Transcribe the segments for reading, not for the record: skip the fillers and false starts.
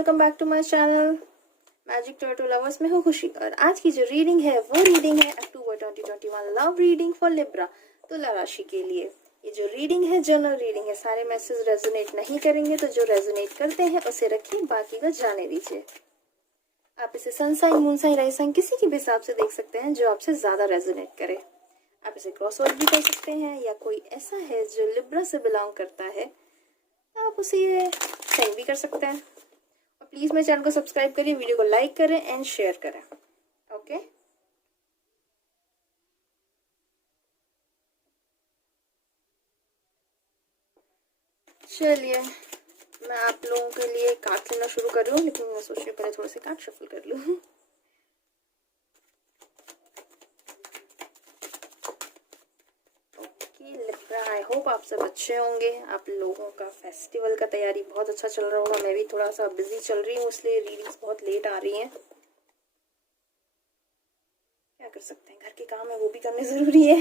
Welcome back to my channel magic turtle lovers में हूँ खुशी। और आज की जो रीडिंग है वो रीडिंग है अक्टूबर 2021 लव रीडिंग फॉर लिब्रा, तुला राशि के लिए। ये जो रीडिंग है जनरल रीडिंग है, सारे मैसेज रेजोनेट नहीं करेंगे, तो जो रेजोनेट करते हैं उसे रखिए, बाकी का जाने दीजिए। आप इसे sun sign, moon sign, rise sign किसी के भी हिसाब से देख सकते हैं जो आपसे ज्यादा रेजोनेट करे। आप इसे क्रॉस ओवर भी कर सकते हैं, या कोई ऐसा है जो लिब्रा से बिलोंग करता है आप उसे सेंड भी कर सकते हैं। और प्लीज मेरे चैनल को सब्सक्राइब करिए, वीडियो को लाइक करें एंड शेयर करें। ओके, चलिए मैं आप लोगों के लिए कार्ड लेना शुरू कर रही हूँ, लेकिन मैं सोच रही हूँ पहले थोड़े से कार्ड शफल कर लूँ। आई होप आप सब अच्छे होंगे। आप लोगों का फेस्टिवल का तैयारी बहुत अच्छा चल रहा होगा। मैं भी थोड़ा सा बिजी चल रही हूँ, इसलिए रीडिंग्स बहुत लेट आ रही हैं। क्या कर सकते हैं, घर के काम है वो भी करने जरूरी है।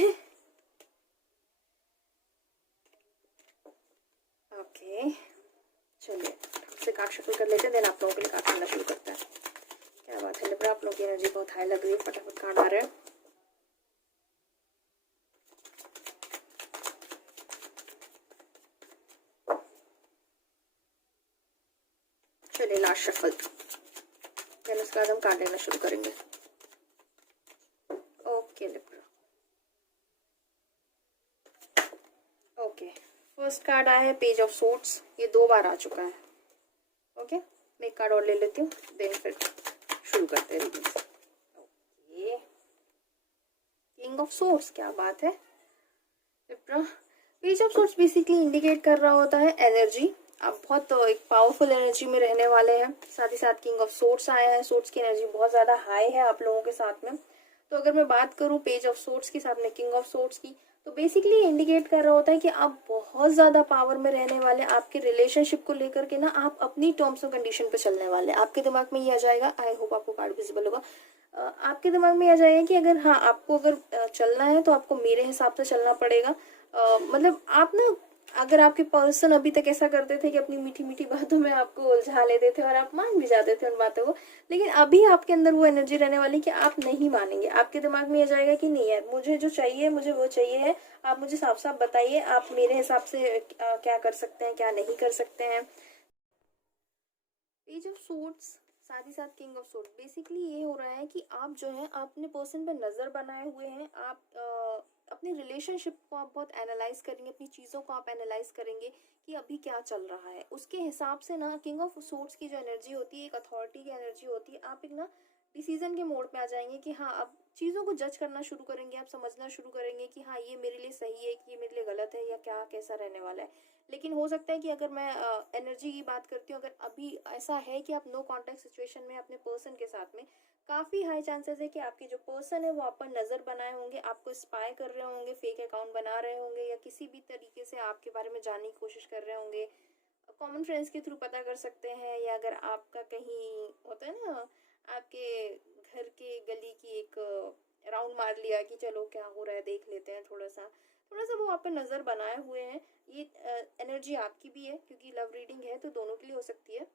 ओके चलिए से कार्ड शफल कर लेते हैं, देन आप लोगों के लिए कार्ड करना शुरू करते हैं। क्या बात है लिब्रा, आप लोगों की एनर्जी बहुत हाई लग रही है, फटाफट कार्ड आ रहे हैं। चलिए लास्ट शफल, देन उसके बाद हम कार्ड लेना शुरू करेंगे। Okay Libra, okay first card आया है पेज ऑफ सोर्ड्स, ये 2 बार आ चुका है। ओके मैं एक कार्ड और ले लेती हूँ, देन फिर शुरू करते हैं reading. Okay king of swords, क्या बात है Libra. Page of swords basically indicate कर रहा होता है एनर्जी। आप बहुत एक पावरफुल एनर्जी में रहने वाले हैं। साथ ही साथ किंग ऑफ सोर्ड्स आया है, सोर्ड्स की एनर्जी बहुत ज्यादा हाई है आप लोगों के साथ में। तो अगर मैं बात करूँ पेज ऑफ सोर्ड्स की साथ में किंग ऑफ सोर्ड्स की, तो बेसिकली इंडिकेट कर रहा होता है कि आप बहुत ज्यादा पावर में रहने वाले। आपके रिलेशनशिप को लेकर के ना आप अपनी टर्म्स और कंडीशन पे चलने वाले। आपके दिमाग में ये आ जाएगा, आई होप आपको कार्ड विजिबल होगा, आपके दिमाग में आ जाएगा कि अगर हाँ आपको अगर चलना है तो आपको मेरे हिसाब से चलना पड़ेगा। मतलब आप ना, अगर आपके पर्सन अभी तक ऐसा करते थे कि अपनी मीठी मीठी बातों में आपको उलझा लेते थे और आप मान भी जाते थे उन बातों को, लेकिन अभी आपके अंदर वो एनर्जी रहने वाली कि आप नहीं मानेंगे। आपके दिमाग में आ जाएगा कि नहीं यार, मुझे जो चाहिए मुझे वो चाहिए है, आप मुझे साफ साफ बताइए आप मेरे हिसाब से क्या कर सकते हैं क्या नहीं कर सकते हैं। पेज ऑफ सोर्ड्स साथ ही साथ किंग ऑफ सोर्ड, बेसिकली ये हो रहा है कि आप जो है अपने पर्सन पर नजर बनाए हुए हैं। आप अपनी रिलेशनशिप को आप बहुत एनालाइज करेंगे, अपनी चीज़ों को आप एनालाइज करेंगे कि अभी क्या चल रहा है। उसके हिसाब से ना किंग ऑफ सोर्ड्स की जो एनर्जी होती है एक अथॉरिटी की एनर्जी होती है। आप एक ना डिसीजन के मोड पे आ जाएंगे कि हाँ अब चीज़ों को जज करना शुरू करेंगे, आप समझना शुरू करेंगे कि हाँ ये मेरे लिए सही है कि ये मेरे लिए गलत है, या क्या कैसा रहने वाला है। लेकिन हो सकता है कि अगर मैं एनर्जी की बात करती हूँ, अगर अभी ऐसा है कि आप नो कांटेक्ट सिचुएशन में अपने पर्सन के साथ में, काफ़ी हाई चांसेस है कि आपके जो पर्सन है वो आप पर नज़र बनाए होंगे, आपको स्पाई कर रहे होंगे, फेक अकाउंट बना रहे होंगे, या किसी भी तरीके से आपके बारे में जानने की कोशिश कर रहे होंगे। कॉमन फ्रेंड्स के थ्रू पता कर सकते हैं, या अगर आपका कहीं होता है ना, आपके घर के गली की एक राउंड मार लिया कि चलो क्या हो रहा है देख लेते हैं, थोड़ा सा वो आप पर नज़र बनाए हुए हैं। ये एनर्जी आपकी भी है, क्योंकि लव रीडिंग है तो दोनों के लिए हो सकती है।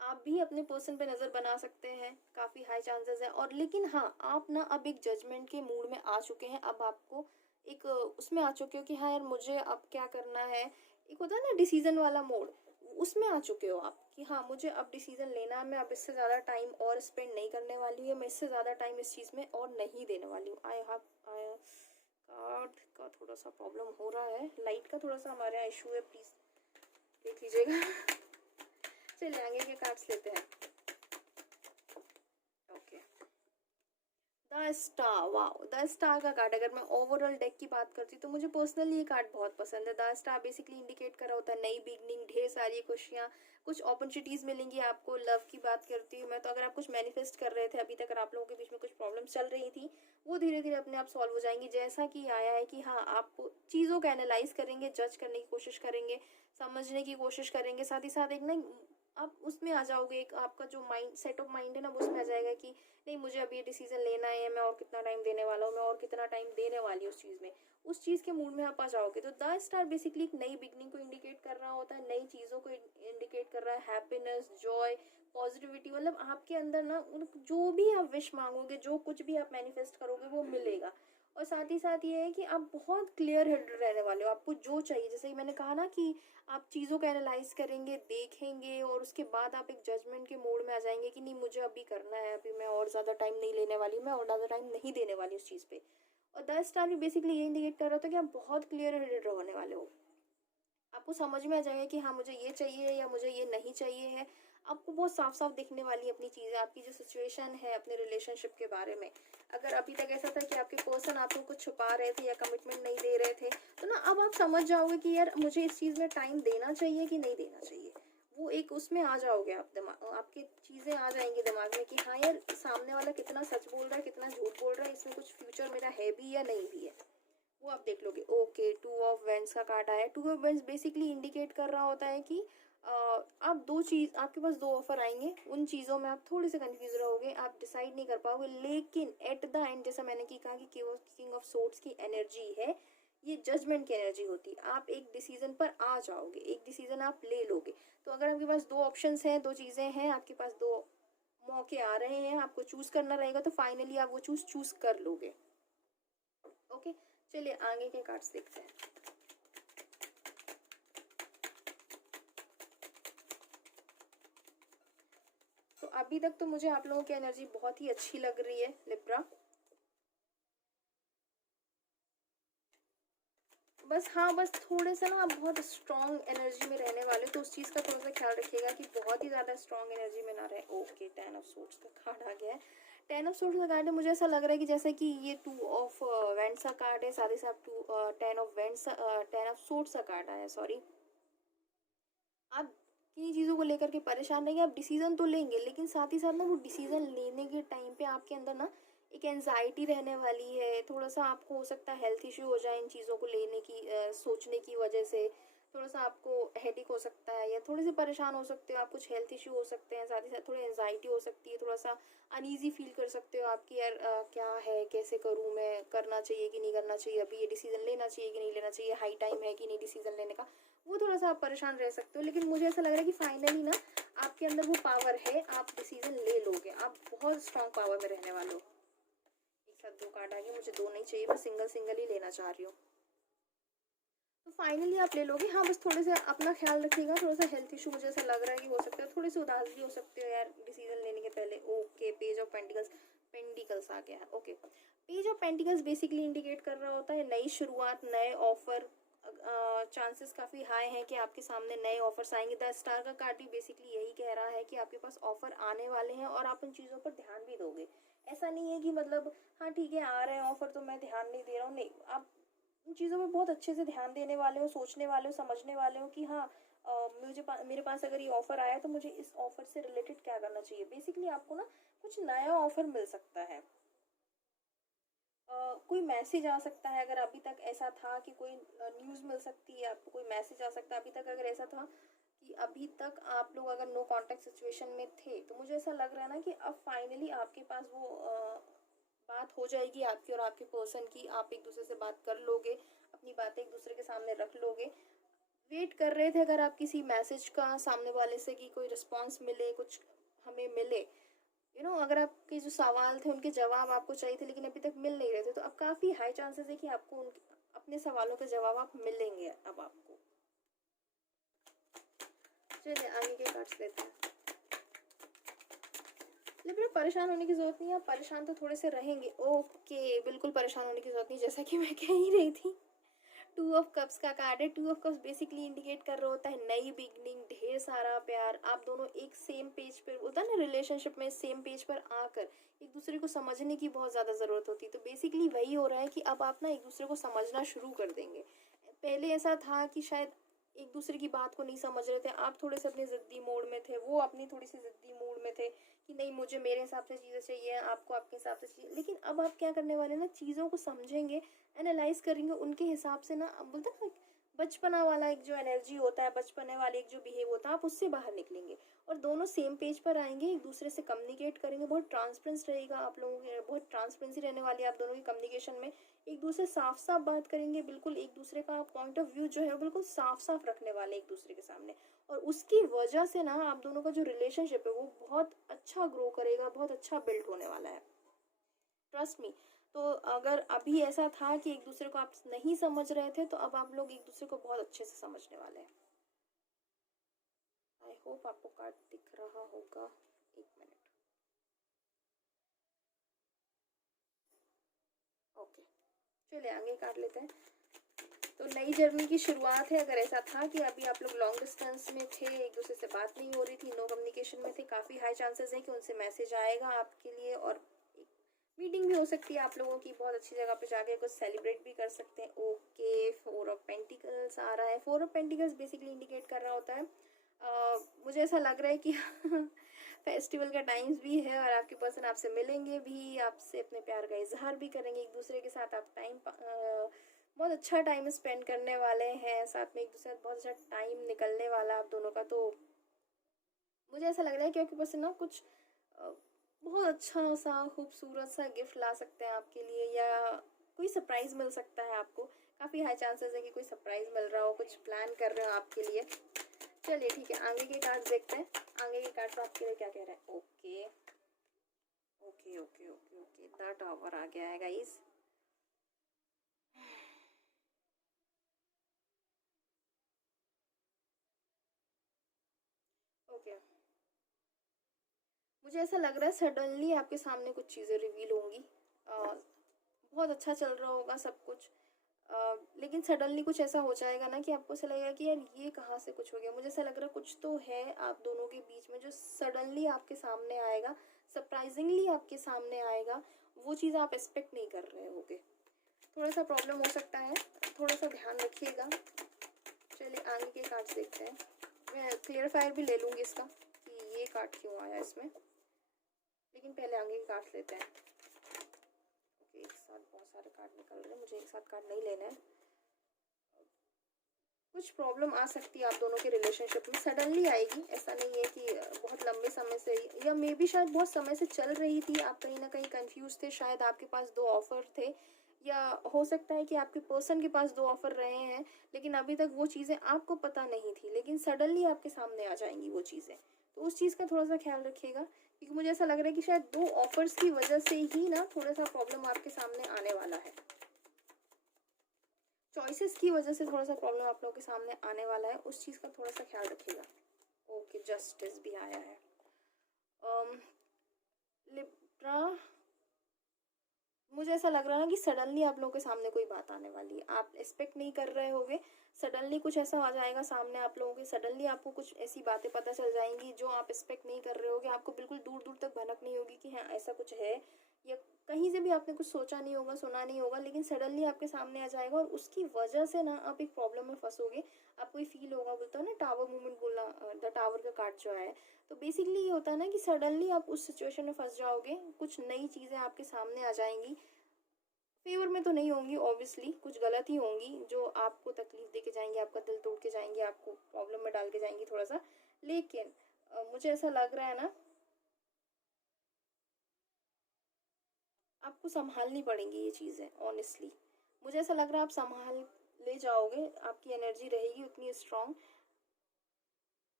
आप भी अपने पर्सन पे नज़र बना सकते हैं, काफ़ी हाई चांसेस है। और लेकिन हाँ आप ना अब एक जजमेंट के मूड में आ चुके हैं। अब आपको एक उसमें आ चुके हो कि हाँ यार मुझे अब क्या करना है। एक होता है ना डिसीजन वाला मोड, उसमें आ चुके हो आप कि हाँ मुझे अब डिसीजन लेना है। मैं अब इससे ज़्यादा टाइम और स्पेंड नहीं करने वाली हूँ, मैं इससे ज़्यादा टाइम इस चीज़ में और नहीं देने वाली हूँ। आई कार्ड का थोड़ा सा प्रॉब्लम हो रहा है, लाइट का थोड़ा सा हमारे यहाँ इशू है, प्लीज़ देख लीजिएगा। चलिए आगे के कार्ड्स लेते हैं। Okay the star, wow the star का कार्ड, अगर मैं ओवरऑल डेक की बात करती हूँ तो मुझे पर्सनली ये कार्ड बहुत पसंद है। द स्टार बेसिकली इंडिकेट कर रहा होता है नई बिगनिंग, ढेर सारी खुशियाँ, कुछ अपॉर्चुनिटीज़ मिलेंगी आपको। लव की बात करती हूँ मैं तो, अगर आप कुछ मैनिफेस्ट कर रहे थे अभी तक, अगर आप लोगों के बीच में कुछ प्रॉब्लम्स चल रही थी, वो धीरे धीरे अपने आप सॉल्व हो जाएंगी। जैसा कि आया है कि हाँ आप चीज़ों को एनालाइज करेंगे, जज करने की कोशिश करेंगे, समझने की कोशिश करेंगे। साथ ही साथ एक ना आप उसमें आ जाओगे, एक आपका जो माइंड सेट ऑफ माइंड है ना वो उसमें आ जाएगा कि नहीं मुझे अब ये डिसीजन लेना है, मैं और कितना टाइम देने वाला हूँ, मैं और कितना टाइम देने वाली हूँ उस चीज़ में, उस चीज़ के मूड में आप आ जाओगे। तो द स्टार बेसिकली एक नई बिगनिंग को इंडिकेट कर रहा होता है, नई चीज़ों को इंडिकेट कर रहा है, हैप्पीनेस, जॉय, पॉजिटिविटी, मतलब आपके अंदर ना जो भी आप विश मांगोगे, जो कुछ भी आप मैनिफेस्ट करोगे वो मिलेगा। और साथ ही साथ ये है कि आप बहुत क्लियर हेडेड रहने वाले हो, आपको जो चाहिए, जैसे कि मैंने कहा ना कि आप चीज़ों को एनालाइज करेंगे, देखेंगे और उसके बाद आप एक जजमेंट के मोड में आ जाएंगे कि नहीं मुझे अभी करना है, अभी मैं और ज़्यादा टाइम नहीं लेने वाली, मैं और ज़्यादा टाइम नहीं देने वाली उस चीज़ पे। और द स्टार भी बेसिकली ये इंडिकेट कर रहा था कि आप बहुत क्लियर हेडेड रहने वाले हो, आपको समझ में आ जाएगा कि हाँ मुझे ये चाहिए या मुझे ये नहीं चाहिए है। आपको बहुत साफ साफ दिखने वाली है अपनी चीज़ें, आपकी जो सिचुएशन है अपने रिलेशनशिप के बारे में। अगर अभी तक ऐसा था कि आपके पर्सन आपको कुछ छुपा रहे थे या कमिटमेंट नहीं दे रहे थे, तो ना अब आप समझ जाओगे कि यार मुझे इस चीज़ में टाइम देना चाहिए कि नहीं देना चाहिए। वो एक उसमें आ जाओगे आप, दिमाग आपकी चीज़ें आ जाएंगी दिमाग में कि हाँ यार सामने वाला कितना सच बोल रहा है, कितना झूठ बोल रहा है, इसमें कुछ फ्यूचर मेरा है भी या नहीं भी है, वो आप देख लोगे। ओके, टू ऑफ वेंस का कार्ड आया। Two of wands basically indicate कर रहा होता है कि आप दो चीज़, आपके पास दो ऑफर आएंगे, उन चीज़ों में आप थोड़े से कंफ्यूज रहोगे, आप डिसाइड नहीं कर पाओगे, लेकिन एट द एंड जैसा मैंने की कहा कि किंग ऑफ सोर्ड्स की एनर्जी है, ये जजमेंट की एनर्जी होती है, आप एक डिसीजन पर आ जाओगे, एक डिसीजन आप ले लोगे। तो अगर आपके पास दो ऑप्शंस हैं, दो चीज़ें हैं, आपके पास दो मौके आ रहे हैं, आपको चूज करना रहेगा, तो फाइनली आप वो चूज कर लोगे। ओके, चलिए आगे के कार्ड्स देखते हैं। तो अभी तक तो मुझे आप लोगों की एनर्जी बहुत ही अच्छी लग रही है लिब्रा। बस हाँ, बस थोड़े से ना आप बहुत स्ट्रॉन्ग एनर्जी में रहने वाले, तो उस चीज़ का थोड़ा सा ख्याल रखिएगा कि बहुत ही ज़्यादा स्ट्रॉन्ग एनर्जी में ना रहे। ओके, 10 ऑफ सोर्ड्स का कार्ड आ गया है। 10 ऑफ सोर्ड्स का कार्ड है, मुझे ऐसा लग रहा है कि जैसे कि ये 2 ऑफ वेंट्स का कार्ड है, साथ ही साथ 10 ऑफ वेंट्स, 10 ऑफ सोर्ड्स का कार्ड आया, सॉरी। आप किन्हीं चीज़ों को लेकर के परेशान रहेंगे, आप डिसीजन तो लेंगे, लेकिन साथ ही साथ ना वो डिसीजन लेने के टाइम पे आपके अंदर ना एक एनजाइटी रहने वाली है, थोड़ा सा आपको हो सकता है हेल्थ इश्यू हो जाए इन चीज़ों को लेने की सोचने की वजह से, थोड़ा सा आपको हेडेक हो सकता है या थोड़े से परेशान हो सकते हो आप, कुछ हेल्थ इश्यू हो सकते हैं, साथ ही साथ थोड़ी एनजाइटी हो सकती है, थोड़ा सा अनईजी फील कर सकते हो आपकी, यार क्या है, कैसे करूँ मैं, करना चाहिए कि नहीं करना चाहिए, अभी ये डिसीजन लेना चाहिए कि नहीं लेना चाहिए, हाई टाइम है कि नहीं डिसीजन लेने का, वो थोड़ा सा आप परेशान रह सकते हो। लेकिन मुझे ऐसा लग रहा है कि फाइनली ना आपके अंदर वो पावर है, आप डिसीजन ले लोगे, आप बहुत स्ट्रॉन्ग पावर में रहने वाले हो। एक साथ दो कार्ड आ गए, मुझे दो नहीं चाहिए, मैं सिंगल सिंगल ही लेना चाह रही हूँ। तो फाइनली आप ले लोगे। हाँ, बस थोड़े से अपना ख्याल रखिएगा, थोड़ा सा हेल्थ इशू मुझे ऐसा लग रहा है कि हो सकता है, थोड़े से उदास भी हो सकते हो यार डिसीजन लेने के पहले। Okay, page of pentacles, pentacles आ गया है। Okay, page of pentacles basically indicate कर रहा होता है नई शुरुआत, नए ऑफर, चांसेस काफ़ी हाई हैं कि आपके सामने नए ऑफर्स आएंगे। द स्टार का कार्ड भी बेसिकली यही कह रहा है कि आपके पास ऑफर आने वाले हैं और आप उन चीज़ों पर ध्यान भी दोगे। ऐसा नहीं है कि मतलब हाँ ठीक है आ रहे हैं ऑफर तो मैं ध्यान नहीं दे रहा हूँ, नहीं, आप उन चीज़ों में बहुत अच्छे से ध्यान देने वाले हो, सोचने वाले हो, समझने वाले हो कि हाँ मेरे पास अगर ये ऑफर आया तो मुझे इस ऑफर से रिलेटेड क्या करना चाहिए। बेसिकली आपको ना कुछ नया ऑफर मिल सकता है, कोई मैसेज आ सकता है, अगर अभी तक ऐसा था कि कोई न्यूज़ मिल सकती है आपको, कोई मैसेज आ सकता है। अभी तक अगर ऐसा था कि अभी तक आप लोग अगर नो कांटेक्ट सिचुएशन में थे, तो मुझे ऐसा लग रहा है ना कि अब फाइनली आपके पास वो बात हो जाएगी आपकी और आपके पर्सन की, आप एक दूसरे से बात कर लोगे, अपनी बातें एक दूसरे के सामने रख लोगे। वेट कर रहे थे अगर आप किसी मैसेज का सामने वाले से कि कोई रिस्पॉन्स मिले, कुछ हमें मिले, अगर आपके जो सवाल थे उनके जवाब आपको चाहिए थे लेकिन अभी तक मिल नहीं रहे थे, तो अब काफ़ी हाई चांसेस है कि आपको उनके अपने सवालों के जवाब आप मिलेंगे अब आपको। चलिए आगे के कार्ड्स लेते हैं। लेकिन परेशान होने की जरूरत नहीं है, आप परेशान तो थोड़े से रहेंगे। ओके, बिल्कुल परेशान होने की जरूरत नहीं, जैसा कि मैं कह ही रही थी। टू ऑफ कप्स का कार्ड है। Two of cups basically indicate कर रहा होता है नई बिगनिंग, ढेर सारा प्यार, आप दोनों एक सेम पेज पर, होता है ना रिलेशनशिप में, सेम पेज पर आकर एक दूसरे को समझने की बहुत ज़्यादा ज़रूरत होती है। तो बेसिकली वही हो रहा है कि अब आप ना एक दूसरे को समझना शुरू कर देंगे। पहले ऐसा था कि शायद एक दूसरे की बात को नहीं समझ रहे थे, आप थोड़े से अपने ज़िद्दी मोड में थे, वो अपनी थोड़ी सी ज़िद्दी मूड में थे कि नहीं मुझे मेरे हिसाब से चीज़ें चाहिए, आपको आपके हिसाब से चाहिए। लेकिन अब आप क्या करने वाले ना, चीज़ों को समझेंगे, एनालाइज करेंगे उनके हिसाब से ना, अब बोलते हैं ना बचपना वाला एक जो एनर्जी होता है, बचपने वाले एक जो बिहेव होता है, आप उससे बाहर निकलेंगे और दोनों सेम पेज पर आएंगे, एक दूसरे से कम्युनिकेट करेंगे, बहुत ट्रांसपेरेंस रहेगा आप लोगों के, बहुत ट्रांसपेरेंसी रहने वाली है आप दोनों की कम्युनिकेशन में। एक दूसरे साफ साफ बात करेंगे, बिल्कुल एक दूसरे का पॉइंट ऑफ व्यू जो है वो बिल्कुल साफ साफ रखने वाले एक दूसरे के सामने, और उसकी वजह से ना आप दोनों का जो रिलेशनशिप है वो बहुत अच्छा ग्रो करेगा, बहुत अच्छा बिल्ड होने वाला है, ट्रस्ट मी। तो अगर अभी ऐसा था कि एक दूसरे को आप नहीं समझ रहे थे, तो अब आप लोग एक दूसरे को बहुत अच्छे से समझने वाले हैं। आई होप आपको कार्ड दिख रहा होगा। एक मिनट। ओके, चलिए आगे काट लेते हैं। तो नई जर्नी की शुरुआत है। अगर ऐसा था कि अभी आप लोग लॉन्ग डिस्टेंस में थे, एक दूसरे से बात नहीं हो रही थी, नो कम्युनिकेशन में थे, काफ़ी हाई चांसेस है कि उनसे मैसेज आएगा आपके लिए, और मीटिंग भी हो सकती है आप लोगों की, बहुत अच्छी जगह पे जाके कुछ सेलिब्रेट भी कर सकते हैं। ओके, 4 ऑफ पेंटिकल्स आ रहा है। 4 ऑफ पेंटिकल्स बेसिकली इंडिकेट कर रहा होता है, मुझे ऐसा लग रहा है कि फेस्टिवल का टाइम्स भी है और आपके पर्सन आपसे मिलेंगे भी, आपसे अपने प्यार का इजहार भी करेंगे, एक दूसरे के साथ आप बहुत अच्छा टाइम स्पेंड करने वाले हैं, साथ में एक दूसरे के साथ बहुत अच्छा टाइम निकलने वाला आप दोनों का। तो मुझे ऐसा लग रहा है कि आपके पर्सन ना कुछ बहुत अच्छा सा खूबसूरत सा गिफ्ट ला सकते हैं आपके लिए, या कोई सरप्राइज़ मिल सकता है आपको। काफ़ी हाई चांसेस है कि कोई सरप्राइज़ मिल रहा हो, कुछ प्लान कर रहे हो आपके लिए। चलिए ठीक है, आगे के कार्ड्स देखते हैं। आगे के कार्ड्स आपके लिए क्या कह रहे हैं। Okay okay okay okay okay, the tower आ गया है गाइस। ओके, मुझे ऐसा लग रहा है सडनली आपके सामने कुछ चीज़ें रिवील होंगी। बहुत अच्छा चल रहा होगा सब कुछ, लेकिन सडनली कुछ ऐसा हो जाएगा ना कि आपको ऐसा लगेगा कि यार ये कहाँ से कुछ हो गया। मुझे ऐसा लग रहा है कुछ तो है आप दोनों के बीच में जो सडनली आपके सामने आएगा, सरप्राइजिंगली आपके सामने आएगा, वो चीज़ आप एक्सपेक्ट नहीं कर रहे होगे। थोड़ा सा प्रॉब्लम हो सकता है, थोड़ा सा ध्यान रखिएगा। चलिए आगे के कार्ड्स देखते हैं। मैं क्लियरफायर भी ले लूँगी इसका कि ये कार्ड क्यों आया इसमें, लेकिन पहले आगे के कार्ड्स लेते हैं। ओके, एक साथ बहुत सारे कार्ड निकल रहे हैं, मुझे एक साथ कार्ड नहीं लेना है। कुछ प्रॉब्लम आ सकती है आप दोनों के रिलेशनशिप में, सडनली आएगी, ऐसा नहीं है कि बहुत लंबे समय से, या मे बी शायद बहुत समय से चल रही थी, आप कहीं ना कहीं कंफ्यूज थे, शायद आपके पास 2 ऑफर थे, या हो सकता है कि आपके पर्सन के पास 2 ऑफर रहे हैं, लेकिन अभी तक वो चीज़ें आपको पता नहीं थी, लेकिन सडनली आपके सामने आ जाएंगी वो चीज़ें। तो उस चीज़ का थोड़ा सा ख्याल रखिएगा, क्योंकि मुझे ऐसा लग रहा है कि शायद 2 ऑफर्स की वजह से ही ना थोड़ा सा प्रॉब्लम आपके सामने आने वाला है, चॉइसेस की वजह से थोड़ा सा प्रॉब्लम आप लोगों के सामने आने वाला है, उस चीज़ का थोड़ा सा ख्याल रखिएगा। ओके, जस्टिस भी आया है। लिब्रा, मुझे ऐसा लग रहा है ना कि सडनली आप लोगों के सामने कोई बात आने वाली है, आप एक्सपेक्ट नहीं कर रहे होगे, सडनली कुछ ऐसा आ जाएगा सामने आप लोगों के, सडनली आपको कुछ ऐसी बातें पता चल जाएंगी जो आप एक्सपेक्ट नहीं कर रहे होगे, आपको बिल्कुल दूर दूर तक भनक नहीं होगी कि हाँ ऐसा कुछ है, या कहीं से भी आपने कुछ सोचा नहीं होगा, सुना नहीं होगा, लेकिन सडनली आपके सामने आ जाएगा, और उसकी वजह से ना आप एक प्रॉब्लम में फंसोगे, आपको ये फील होगा। बोलता है ना टावर मूवमेंट बोलना, द टावर का कार्ड जो है, तो बेसिकली ये होता है ना कि सडनली आप उस सिचुएशन में फंस जाओगे, कुछ नई चीज़ें आपके सामने आ जाएंगी, फेवर में तो नहीं होंगी ऑब्वियसली, कुछ गलत ही होंगी जो आपको तकलीफ दे के जाएंगी, आपका दिल तोड़ के जाएंगी, आपको प्रॉब्लम में डाल के जाएंगी थोड़ा सा, लेकिन मुझे ऐसा लग रहा है ना आपको संभालनी पड़ेंगी ये चीज़ें, ऑनेस्टली मुझे ऐसा लग रहा है आप संभाल ले जाओगे, आपकी एनर्जी रहेगी उतनी स्ट्रांग।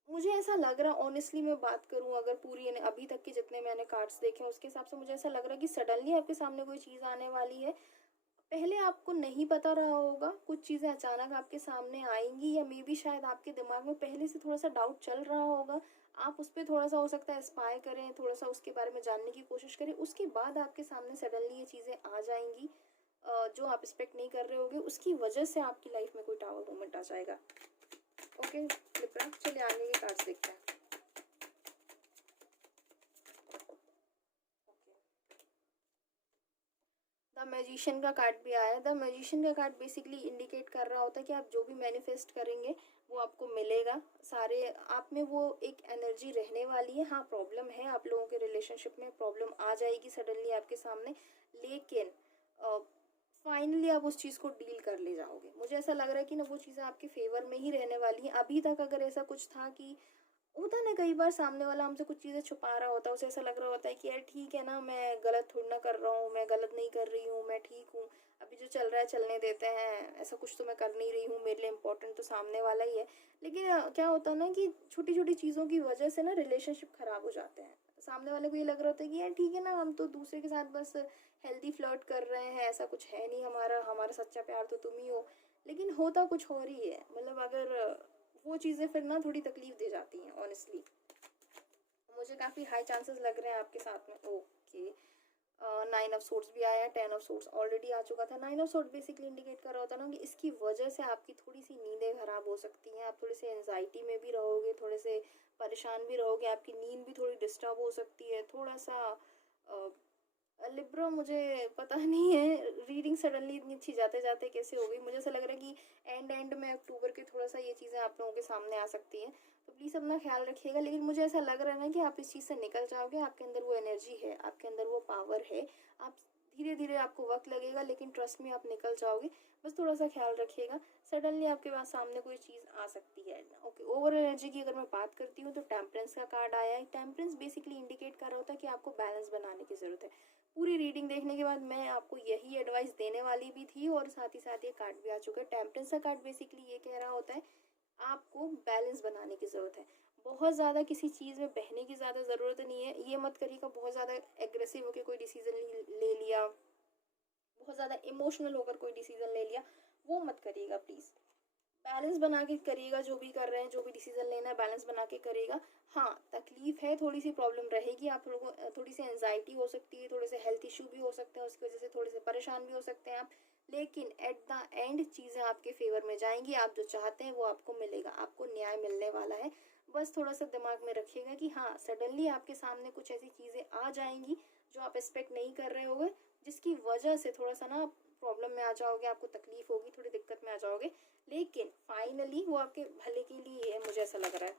मुझे ऐसा लग रहा, ऑनेस्टली मैं बात करूं अगर पूरी अभी तक के जितने मैंने कार्ड्स देखे हैं उसके हिसाब से मुझे ऐसा लग रहा है कि सडनली आपके सामने कोई चीज़ आने वाली है, पहले आपको नहीं पता रहा होगा, कुछ चीज़ें अचानक आपके सामने आएंगी, या मे बी शायद आपके दिमाग में पहले से थोड़ा सा डाउट चल रहा होगा, आप उस पर थोड़ा सा हो सकता है स्पाई करें, थोड़ा सा उसके बारे में जानने की कोशिश करें, उसके बाद आपके सामने सडनली ये चीज़ें आ जाएंगी जो आप एक्सपेक्ट नहीं कर रहे होगे, उसकी वजह से आपकी लाइफ में कोई टावर मोमेंट आ जाएगा। ओके लिब्रा, चलिए आगे के कार्ड्स देखते हैं। द मैजिशियन का कार्ड भी आया। द मैजिशियन का कार्ड बेसिकली इंडिकेट कर रहा होता है कि आप जो भी मैनिफेस्ट करेंगे वो आपको मिलेगा, सारे आप में वो एक एनर्जी रहने वाली है। हाँ प्रॉब्लम है, आप लोगों के रिलेशनशिप में प्रॉब्लम आ जाएगी सडनली आपके सामने, लेकिन फाइनली आप उस चीज़ को डील कर ले जाओगे। मुझे ऐसा लग रहा है कि ना वो चीज़ें आपके फेवर में ही रहने वाली हैं। अभी तक अगर ऐसा कुछ था कि होता ना कई बार सामने वाला हमसे कुछ चीज़ें छुपा रहा होता है, उसे ऐसा लग रहा होता है कि यार ठीक है ना, मैं गलत थोड़ी ना कर रहा हूँ, मैं गलत नहीं कर रही हूँ, मैं ठीक हूँ, अभी जो चल रहा है चलने देते हैं, ऐसा कुछ तो मैं कर नहीं रही हूँ, मेरे लिए इम्पोर्टेंट तो सामने वाला ही है। लेकिन क्या होता है ना कि छोटी छोटी चीज़ों की वजह से ना रिलेशनशिप ख़राब हो जाते हैं। सामने वाले को ये लग रहा होता है कि यार ठीक है ना, हम तो दूसरे के साथ बस हेल्दी फ्लर्ट कर रहे हैं, ऐसा कुछ है नहीं, हमारा हमारा सच्चा प्यार तो तुम ही हो। लेकिन होता कुछ और ही है। मतलब अगर वो चीज़ें फिर ना थोड़ी तकलीफ दे जाती हैं ऑनेस्टली। मुझे काफ़ी हाई चांसेस लग रहे हैं आपके साथ में। ओके, 9 ऑफ सोर्ड्स भी आया, 10 ऑफ सोर्ड्स ऑलरेडी आ चुका था। 9 ऑफ सोर्ड बेसिकली इंडिकेट कर रहा होता है ना कि इसकी वजह से आपकी थोड़ी सी नींदें खराब हो सकती हैं, आप थोड़े से एनजाइटी में भी रहोगे, थोड़े से परेशान भी रहोगे, आपकी नींद भी थोड़ी डिस्टर्ब हो सकती है, थोड़ा सा लिब्रा। मुझे पता नहीं है रीडिंग सडनली इतनी अच्छी जाते जाते कैसे हो गई। मुझे ऐसा लग रहा है कि एंड में अक्टूबर के थोड़ा सा ये चीज़ें आप लोगों के सामने आ सकती हैं, तो प्लीज़ अपना ख्याल रखिएगा। लेकिन मुझे ऐसा लग रहा है ना कि आप इस चीज़ से निकल जाओगे, आपके अंदर वो एनर्जी है, आपके अंदर वो पावर है। आप धीरे धीरे, आपको वक्त लगेगा लेकिन ट्रस्ट में आप निकल जाओगे। बस थोड़ा सा ख्याल रखिएगा, सडनली आपके पास सामने कोई चीज़ आ सकती है। ओके, ओवर एनर्जी की अगर मैं बात करती हूँ तो टेम्परेंस का कार्ड आया है। टेम्परेंस बेसिकली इंडिकेट कर रहा होता है कि आपको बैलेंस बनाने की ज़रूरत है। पूरी रीडिंग देखने के बाद मैं आपको यही एडवाइस देने वाली भी थी और साथ ही साथ ये कार्ड भी आ चुका है। टेम्परेंस का कार्ड बेसिकली ये कह रहा होता है आपको बैलेंस बनाने की ज़रूरत है। बहुत ज़्यादा किसी चीज़ में बहने की ज़्यादा ज़रूरत नहीं है। ये मत करिएगा बहुत ज़्यादा एग्रेसिव होकर कोई डिसीजन ले लिया, बहुत ज़्यादा इमोशनल होकर कोई डिसीजन ले लिया, वो मत करिएगा प्लीज़। बैलेंस बना के करिएगा, जो भी कर रहे हैं, जो भी डिसीजन लेना है बैलेंस बना के करिएगा। हाँ, तकलीफ है, थोड़ी सी प्रॉब्लम रहेगी, आप लोगों को थोड़ी सी एंजाइटी हो सकती है, थोड़े से हेल्थ इशू भी हो सकते हैं, उसकी वजह से थोड़े से परेशान भी हो सकते हैं आप। लेकिन एट द एंड चीज़ें आपके फेवर में जाएंगी, आप जो चाहते हैं वो आपको मिलेगा, आपको न्याय मिलने वाला है। बस थोड़ा सा दिमाग में रखिएगा कि हाँ, सडनली आपके सामने कुछ ऐसी चीज़ें आ जाएंगी जो आप एक्सपेक्ट नहीं कर रहे होगे, जिसकी वजह से थोड़ा सा ना प्रॉब्लम में आ जाओगे, आपको तकलीफ होगी, थोड़ी दिक्कत में आ जाओगे। लेकिन फाइनली वो आपके भले के लिए है, मुझे ऐसा लग रहा है।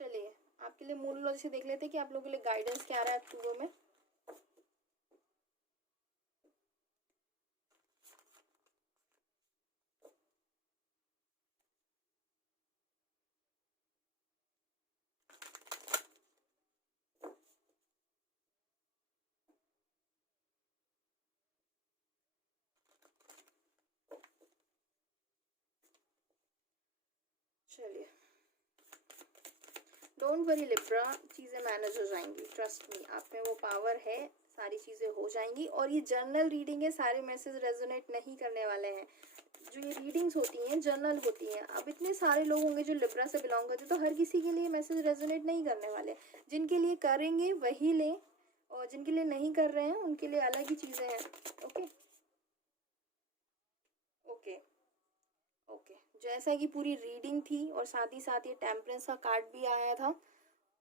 चलिए, आपके लिए मूल से देख लेते हैं कि आप लोगों के लिए गाइडेंस क्या आ रहा है अक्टूबर में। चलिए, डोंट वरी लिब्रा, चीज़ें मैनेज हो जाएंगी, ट्रस्ट मी, आप में वो पावर है, सारी चीज़ें हो जाएंगी। और ये जर्नल रीडिंग है, सारे मैसेज रेजोनेट नहीं करने वाले हैं। जो ये रीडिंग्स होती हैं जर्नल होती हैं। अब इतने सारे लोग होंगे जो लिब्रा से बिलोंग करते हैं, तो हर किसी के लिए मैसेज रेजोनेट नहीं करने वाले। जिनके लिए करेंगे वही लें, और जिनके लिए नहीं कर रहे हैं उनके लिए अलग ही चीज़ें हैं। ओके ओके ओके, जैसा कि पूरी रीडिंग थी और साथ ही साथ ये टेम्परेंस का कार्ड भी आया था,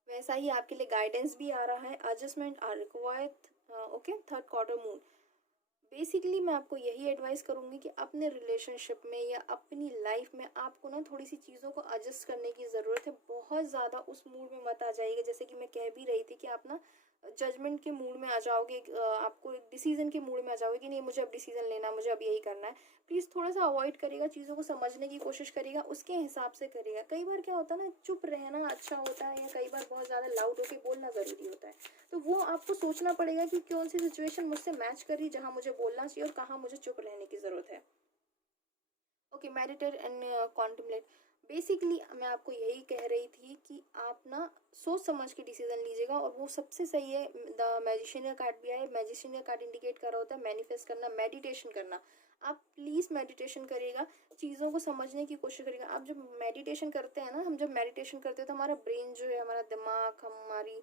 वैसा ही आपके लिए गाइडेंस भी आ रहा है। Adjustment are required. Okay, third quarter moon. Basically मैं आपको यही एडवाइस करूँगी कि अपने रिलेशनशिप में या अपनी लाइफ में आपको ना थोड़ी सी चीज़ों को एडजस्ट करने की ज़रूरत है। बहुत ज़्यादा उस मूड में मत आ जाइएगा, जैसे कि मैं कह भी रही थी कि आप ना जजमेंट के मूड में आ जाओगे, आपको एक डिसीजन के मूड में आ जाओगे कि नहीं मुझे अब डिसीजन लेना है, मुझे अब यही करना है। प्लीज़ थोड़ा सा अवॉइड करिएगा, चीज़ों को समझने की कोशिश करिएगा, उसके हिसाब से करिएगा। कई बार क्या होता है ना, चुप रहना अच्छा होता है, या कई बार बहुत ज़्यादा लाउड होकर बोलना ज़रूरी होता है। तो वो आपको सोचना पड़ेगा कि कौन सी सिचुएशन मुझसे मैच कर रही है, जहाँ मुझे बोलना चाहिए और कहाँ मुझे चुप रहने की ज़रूरत है। Okay, meditate and contemplate. Basically मैं आपको यही कह रही थी कि आप ना सोच समझ के डिसीजन लीजिएगा, और वो सबसे सही है। द मैजिशियन का कार्ड भी आया। मैजिशियन का कार्ड इंडिकेट कर रहा होता है मैनिफेस्ट करना, मेडिटेशन करना। आप प्लीज़ मेडिटेशन करिएगा, चीज़ों को समझने की कोशिश करिएगा। आप जब मेडिटेशन करते हैं ना, हम जब मेडिटेशन करते हैं तो हमारा ब्रेन जो है, हमारा दिमाग, हमारी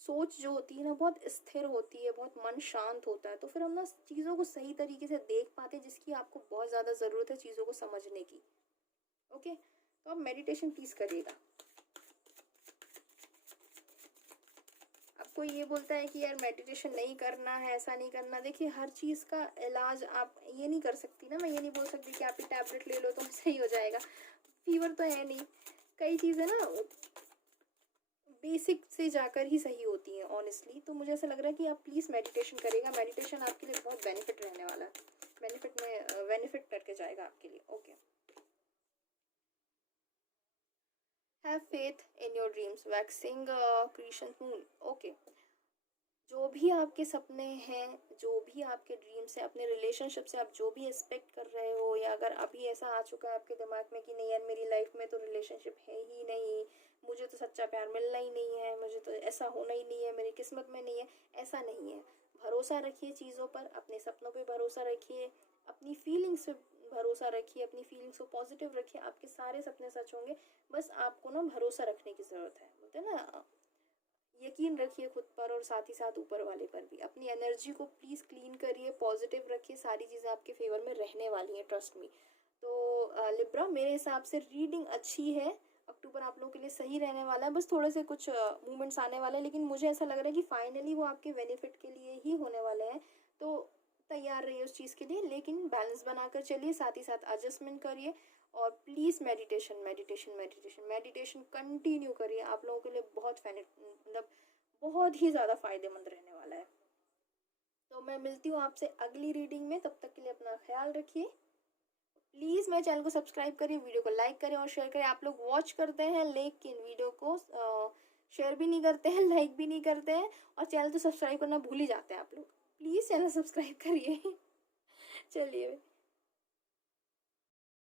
सोच जो होती है ना, बहुत स्थिर होती है, बहुत मन शांत होता है। तो फिर हम ना चीज़ों को सही तरीके से देख पाते हैं, जिसकी आपको बहुत ज़्यादा ज़रूरत है चीज़ों को समझने की। ओके, तो आप मेडिटेशन प्लीज़ करिएगा। आपको ये बोलता है कि यार मेडिटेशन नहीं करना है, ऐसा नहीं करना, देखिए हर चीज़ का इलाज आप ये नहीं कर सकती ना। मैं ये नहीं बोल सकती कि आप ये टैबलेट ले लो तो सही हो जाएगा। फीवर तो है नहीं, कई चीज़ें ना बेसिक से जाकर ही सही होती हैं ऑनेस्टली। तो मुझे ऐसा लग रहा है कि आप प्लीज़ मेडिटेशन करिएगा, मेडिटेशन आपके लिए बहुत बेनिफिट रहने वाला है, बेनिफिट करके जाएगा आपके लिए। Okay, have faith in your dreams, waxing creation moon. Okay, जो भी आपके सपने हैं, जो भी आपके ड्रीम्स हैं, अपने रिलेशनशिप से आप जो भी एक्सपेक्ट कर रहे हो, या अगर अभी ऐसा आ चुका है आपके दिमाग में कि नहीं यार मेरी लाइफ में तो रिलेशनशिप है ही नहीं, मुझे तो सच्चा प्यार मिलना ही नहीं है, मुझे तो ऐसा होना ही नहीं है, मेरी किस्मत में नहीं है, ऐसा नहीं है। भरोसा रखिए चीज़ों पर, अपने सपनों पे भरोसा रखिए, अपनी फीलिंग्स पे भरोसा रखिए, अपनी फीलिंग्स को पॉजिटिव रखिए, आपके सारे सपने सच होंगे। बस आपको ना भरोसा रखने की ज़रूरत है, बोलते हैं ना, यकीन रखिए खुद पर और साथ ही साथ ऊपर वाले पर भी। अपनी एनर्जी को प्लीज़ क्लीन करिए, पॉजिटिव रखिए, सारी चीज़ें आपके फेवर में रहने वाली हैं, ट्रस्ट मी। तो लिब्रा, मेरे हिसाब से रीडिंग अच्छी है, अक्टूबर आप लोगों के लिए सही रहने वाला है, बस थोड़े से कुछ मूवमेंट्स आने वाले हैं, लेकिन मुझे ऐसा लग रहा है कि फाइनली वो आपके बेनिफिट के लिए ही होने वाले हैं। तो तैयार रहिए उस चीज़ के लिए, लेकिन बैलेंस बनाकर चलिए, साथ ही साथ एडजस्टमेंट करिए, और please meditation meditation meditation meditation continue करिए, आप लोगों के लिए बहुत मतलब बहुत ही ज़्यादा फायदेमंद रहने वाला है। तो मैं मिलती हूँ आपसे अगली रीडिंग में, तब तक के लिए अपना ख्याल रखिए। प्लीज़ मेरे चैनल को सब्सक्राइब करिए, वीडियो को लाइक करें और शेयर करें। आप लोग वॉच करते हैं लेकिन वीडियो को शेयर भी नहीं करते हैं, लाइक भी नहीं करते हैं, और चैनल तो सब्सक्राइब करना भूल ही जाते हैं आप लोग। प्लीज़ चैनल सब्सक्राइब करिए। चलिए।